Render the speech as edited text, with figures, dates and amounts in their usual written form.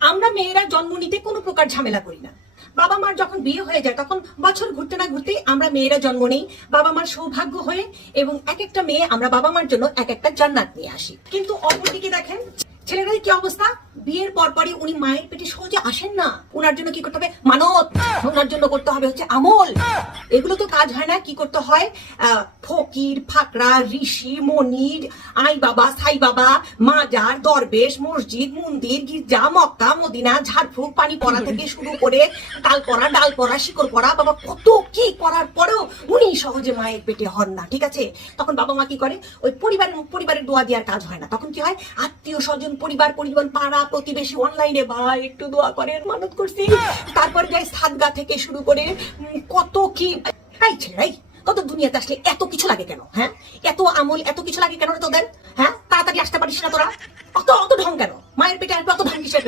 আমরা মেয়েরা জন্ম নিতে কোনো প্রকার ঝামেলা করি না। বাবা মার যখন বিয়ে হয়ে যায় তখন বছর ঘুরতে না ঘুরতেই আমরা মেয়েরা জন্ম নেই বাবা মার সৌভাগ্য হয়ে, এবং এক একটা মেয়ে আমরা বাবা মার জন্য এক একটা জান্নাত নিয়ে আসি। কিন্তু অপরদিকে দেখেন ছেলেদের কি অবস্থা, বিয়ের পরপরই উনি মায়ের পেটে সহজে আসেন না। ওনার জন্য কি করতে হবে? মানত। ওনার জন্য করতে হবে হচ্ছে আমল। এগুলো তো কাজ হয় না। কি করতে হয়? ফকির, ফাকরা, ঋষি, মনির, আই বাবা, সাই বাবা, মাজার, দরবেশ, মসজিদ, মন্দির, গির্জা, মক্কা, মদিনা, ঝাড়ফুঁক, পানি পড়া থেকে শুরু করে তাল পড়া, ডাল পড়া, শিকড় পড়া, বাবা কত কি করার পরেও উনি সহজে মায়ের পেটে হন না। ঠিক আছে, তখন বাবা মা কি করে? ওই পরিবারের দোয়া দেওয়ার কাজ হয় না। তখন কি হয়? আত্মীয় স্বজন, পরিবার পরিজন, পাড়া প্রতিবেশী অনলাইনে ভাই একটু দোয়া করেন, মানত করছি, তারপরে যাই সাদগা থেকে শুরু করে কত কি। এই ছেড়াই কত দুনিয়াতে আসলে এত কিছু লাগে কেন? হ্যাঁ, এত আমল এত কিছু লাগে কেন রে তোদের? হ্যাঁ, তাড়াতাড়ি আসতে পারিস না তোরা? অত অত ঢং কেন? মায়ের পেটে আসবে অত ঢং কিসের?